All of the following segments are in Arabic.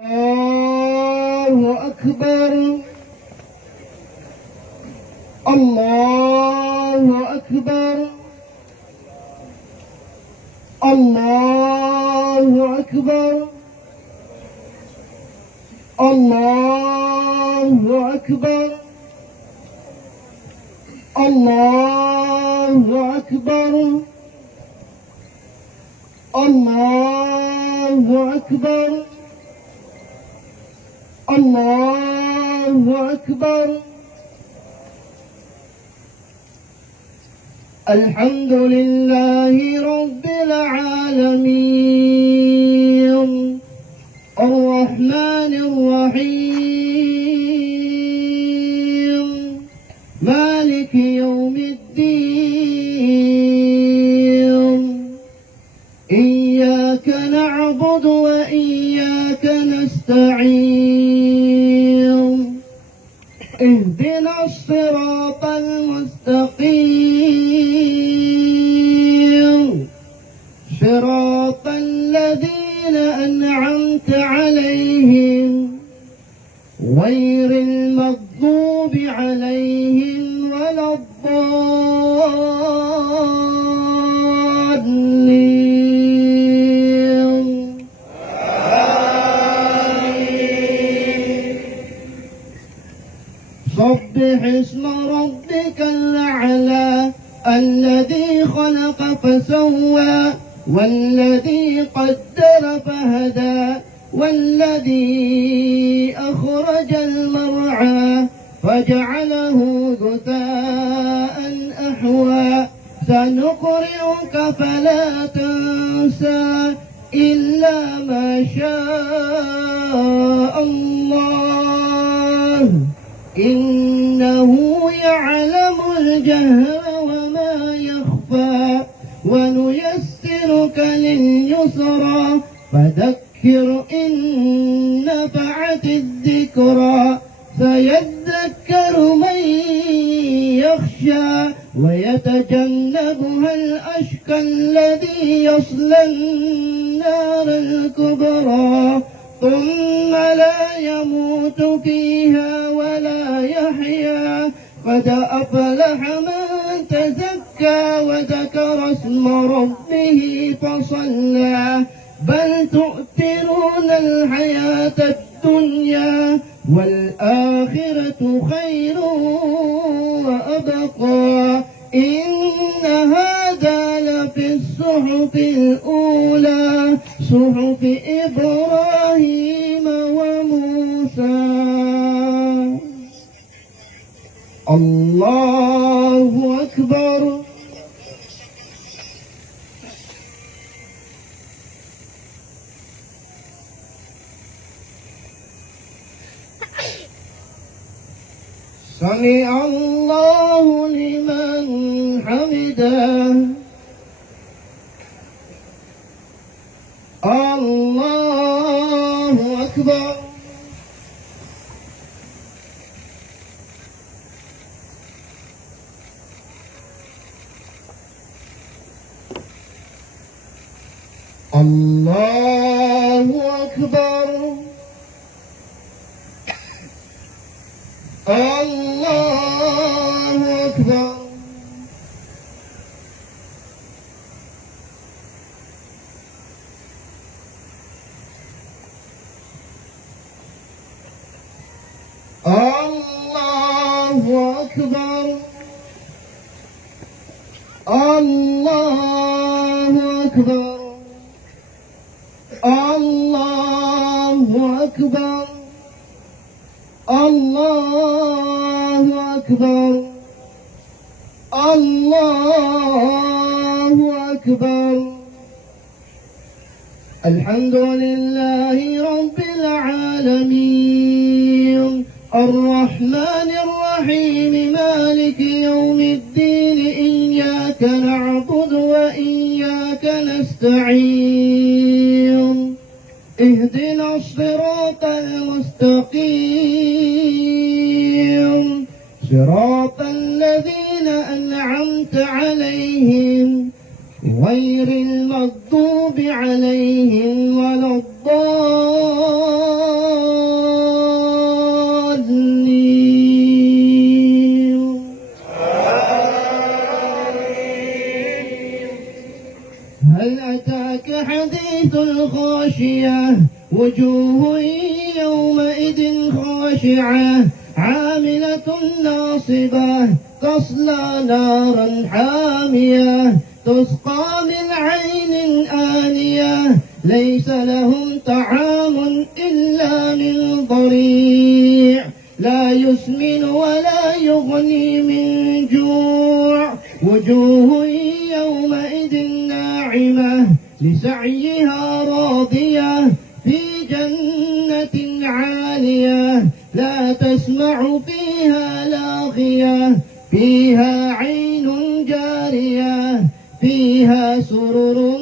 الله أكبر. الله أكبر. الله أكبر. الله أكبر. الله أكبر. الله أكبر. الله أكبر. الحمد لله رب العالمين الرحمن الرحيم مالك يوم الدين إياك نعبد وإياك نستعين اهدنا الصراط المستقيم صراط الذين أنعمت عليهم غير المغضوب عليهم ولا الضالين. آمين. سبح اسم ربك الأعلى الذي خلق فسوى والذي قدر فهدى والذي أخرج المرعى فجعله غثاء أحوى سنقرئك فلا تنسى إلا ما شاء الله إنه يعلم الجهر وما يخفى ونيسرك لليسرى فذكر إن نفعت الذكرى سيذكر من يخشى ويتجنبها الأشقى الذي يصلى النار الكبرى ثم لا يموت فيها ولا يحيا قد أفلح من تزكى وذكر اسم ربه فصلى بل تؤثرون الحياة الدنيا والآخرة خير وأبقى إن هذا لفي الصحف الأولى صحف إبراهيم وموسى. الله أكبر. سمع الله لمن حمده. الله أكبر. الله أكبر. الله أكبر. الله أكبر. الله أكبر. الله أكبر. الله أكبر. الله أكبر. الحمد لله رب العالمين الرحمن الرحيم مالك يوم الدين إياك نعبد وإياك نستعين اهدنا الصراط المستقيم صراط الذين أنعمت عليهم غير المغضوب عليهم ولا الضالين. هل أتاك حديث الغاشية وجوه يومئذ خاشعة عاملة ناصبة تصلى نارا حامية تسقى من عين آنية ليس لهم طعام إلا من ضريع لا يسمن ولا يغني من جوع وجوه يومئذ ناعمة لسعيها راضية في جنة عالية لا تسمع فيها لاغية فيها عين جارية فيها سرر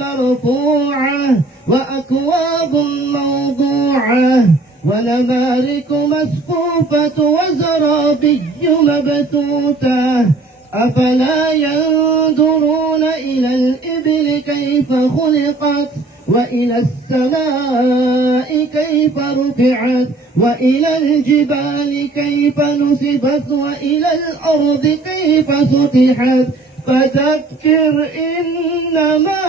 مرفوعة وأكواب موضوعة ونمارك مسقوفة وزرابي مبثوثة أفلا ينظرون إلى الإبل كيف خلقت وإلى السماء كيف رفعت وإلى الجبال كيف نصبت وإلى الأرض كيف سطحت فذكر إنما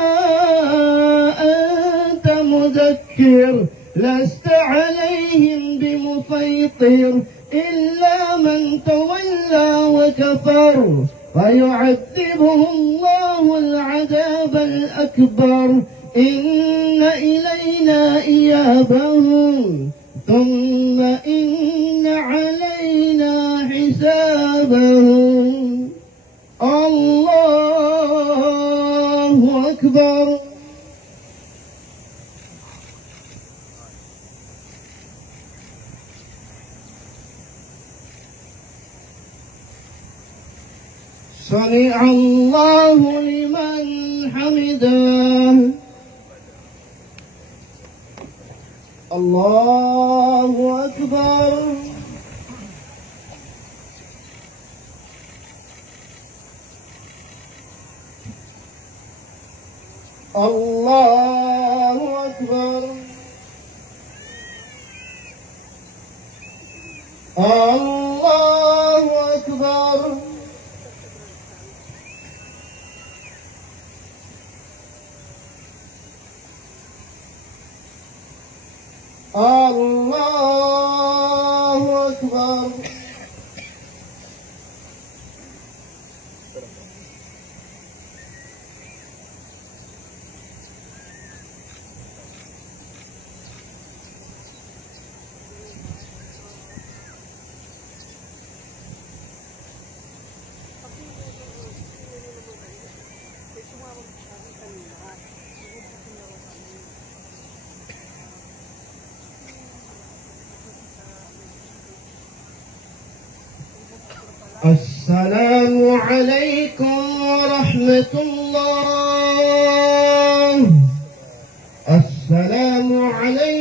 أنت مذكر لست عليهم بمسيطر إلا من تولى وكفر فيعذبه الله العذاب الأكبر إن إلينا إيابهم ثم إن علينا حسابهم الله أكبر. سمع الله لمن حمده. الله أكبر. الله أكبر. الله أكبر. الله أكبر. السلام عليكم ورحمة الله. السلام عليكم